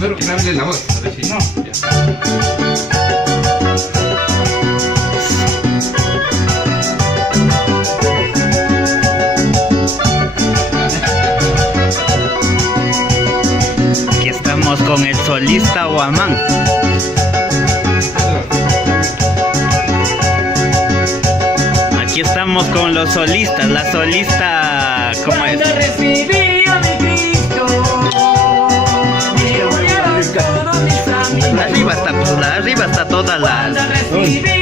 primero que me hable la voz. A ver si... No. Ya. Aquí estamos con el solista Guamán. Aquí estamos con los solistas. La solista, ¿cómo es? Cuando recibí a mi Cristo, me unieron todos mis amigos. Arriba está toda la... Cuando recibí